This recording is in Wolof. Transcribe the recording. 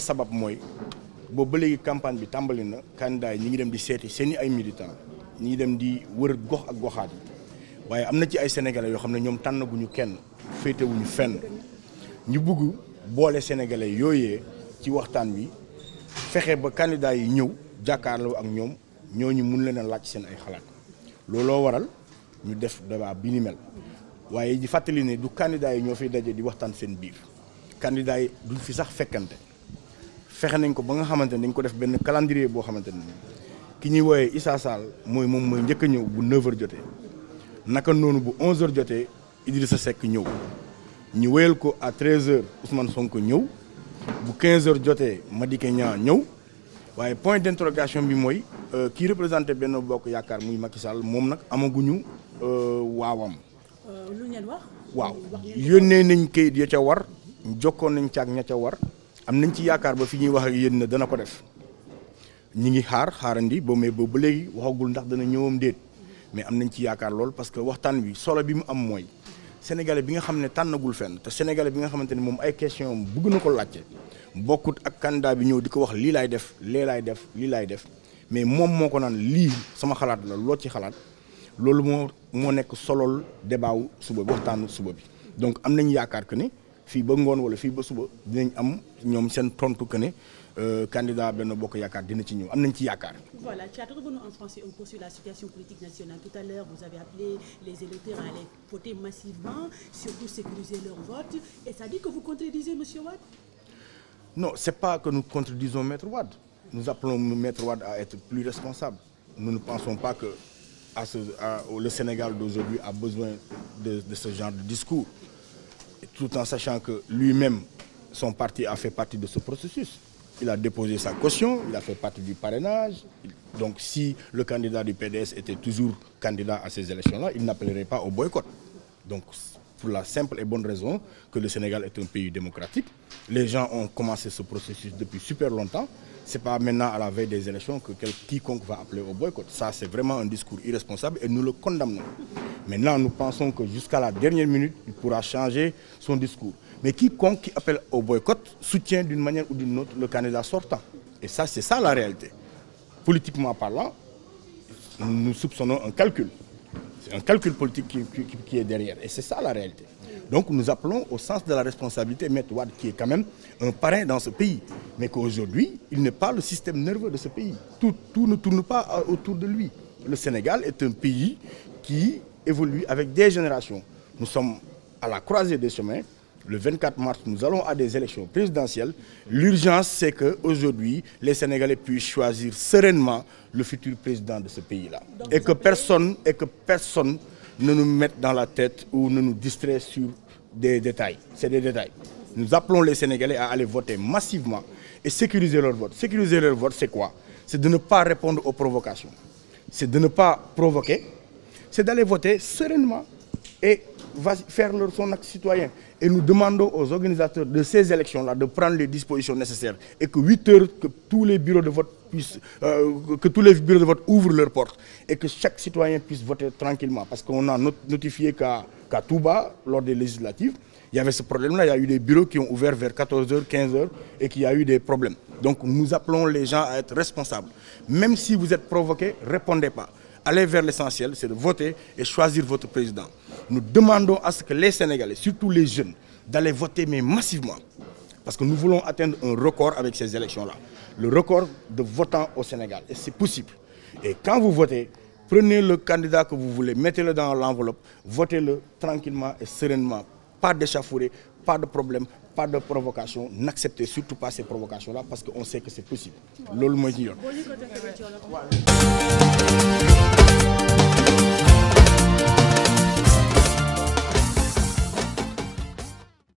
sabab mooy boobu ba léegi campagne bi tàmbali na candidat yi ñi ngi dem di seeti seeni ay militants ñi ngi dem di wër gox ak goxaat yi waaye am na ci ay sénégalais yoo xam ne ñoom tànnaguñu kenn féetewuñu fenn ñu bugg boole sénégalais yooyee ci waxtaan wi fexe ba candidat yi ñëw jàkkaarloo ak ñoom ñooñu mun leen a laaj seen ay xalaat looloo waral ñu def débat bi ni mel waaye di fàttali ne du candidat yi ñoo fiy daje di waxtaan seen biir candidat yi duñ fi sax fekkante fexe nañ ko ba nga xamante ne dañ ko def benn calendrier boo xamante ne ki ñuy woowee Issa Sall moom mooy njëkk a ñëw bu 9h jotee naka noonu bu 11h jotee Idrissa Seck ñëw ñu wéyal ko à 13h Ousmane Sonko ñëw bu 15h jotee Madické Niang ñëw waaye point d'interrogation bi mooy kii représenté Benno Bokk Yaakaar muy Macky Sall moom nag amaguñu waawam. lu ngeen wax. waaw yónnee nañ kayit ya ca war jokkoon nañ caag ña ca war am nañ ci yaakaar ba fi ñuy wax ak yéen ne dana ko def ñi ngi xaarandi ba mais boobu ba léegi waxagul ndax dana ñëwam déet mais am nañ ci yaakaar lool parce que waxtaan wi solo bi mu am mooy sénégalais bi nga xam ne tànnagul fenn te sénégalais bi nga xamante ne moom ay question bëgg na ko laajte bokkut ak candidat bi ñëw di ko wax lii laay def lee laay def lii laay def mais moom moo ko naan lii sama xalaat la loo ci xalaat loolu moo nekk solol débat wu suba bi waxtaanu suba bi donc am nañ yaakaar que ne fii ba ngoon wala fii ba suba dinañ am ñoom seen tontu que ne candidat Benno Bokk Yaakaar dina ci ñëw am nañ ci yaakaar. Voilà, Thiat, revenons en français un peu sur la situation politique nationale. Tout à l'heure, vous avez appelé les électeurs à aller voter massivement, surtout sécuriser leur vote. Et ça dit que vous contredisez M. Wade? Non, c'est pas que nous contredisons Maître Wade. Nous appelons Maître Wade à être plus responsable. Nous ne pensons pas que le Sénégal d'aujourd'hui a besoin de ce genre de discours. Et tout en sachant que lui-même, son parti a fait partie de ce processus. Il a déposé sa caution, il a fait partie du parrainage. Donc si le candidat du PDS était toujours candidat à ces élections-là, il n'appellerait pas au boycott. Donc pour la simple et bonne raison que le Sénégal est un pays démocratique. Les gens ont commencé ce processus depuis super longtemps. Ce n'est pas maintenant à la veille des élections que quiconque va appeler au boycott. Ça, c'est vraiment un discours irresponsable et nous le condamnons. Maintenant, nous pensons que jusqu'à la dernière minute, il pourra changer son discours. Mais quiconque qui appelle au boycott soutient d'une manière ou d'une autre le candidat sortant. Et ça, c'est ça la réalité. Politiquement parlant, nous soupçonnons un calcul. C'est un calcul politique qui est derrière. Et c'est ça la réalité. Donc nous appelons au sens de la responsabilité Maître Wade, qui est quand même un parrain dans ce pays. Mais qu'aujourd'hui, il n'est pas le système nerveux de ce pays. Tout ne tourne pas autour de lui. Le Sénégal est un pays qui évolue avec des générations. Nous sommes à la croisée des chemins. Le 24 mars, nous allons à des élections présidentielles. L'urgence, c'est qu'aujourd'hui, les Sénégalais puissent choisir sereinement le futur président de ce pays-là. Et que personne ne nous mette dans la tête ou ne nous distrait sur des détails. C'est des détails. Nous appelons les Sénégalais à aller voter massivement et sécuriser leur vote. Sécuriser leur vote, c'est quoi? C'est de ne pas répondre aux provocations. C'est de ne pas provoquer. C'est d'aller voter sereinement et faire son acte citoyen. Et nous demandons aux organisateurs de ces élections-là de prendre les dispositions nécessaires et que 8 heures, que tous les bureaux de vote ouvrent leurs portes et que chaque citoyen puisse voter tranquillement. Parce qu'on a notifié qu'à Touba, lors des législatives, il y avait ce problème-là. Il y a eu des bureaux qui ont ouvert vers 14h, 15h et qu'il y a eu des problèmes. Donc nous appelons les gens à être responsables. Même si vous êtes provoqués, répondez pas. Allez vers l'essentiel, c'est de voter et choisir votre président. Nous demandons à ce que les Sénégalais, surtout les jeunes, d'aller voter, mais massivement. Parce que nous voulons atteindre un record avec ces élections-là. Le record de votants au Sénégal. Et c'est possible. Et quand vous votez, prenez le candidat que vous voulez, mettez-le dans l'enveloppe, votez-le tranquillement et sereinement. Pas d'échauffourée, pas de problème, pas de provocation. N'acceptez surtout pas ces provocations-là parce qu'on sait que c'est possible. Loolu mooy ci yoon.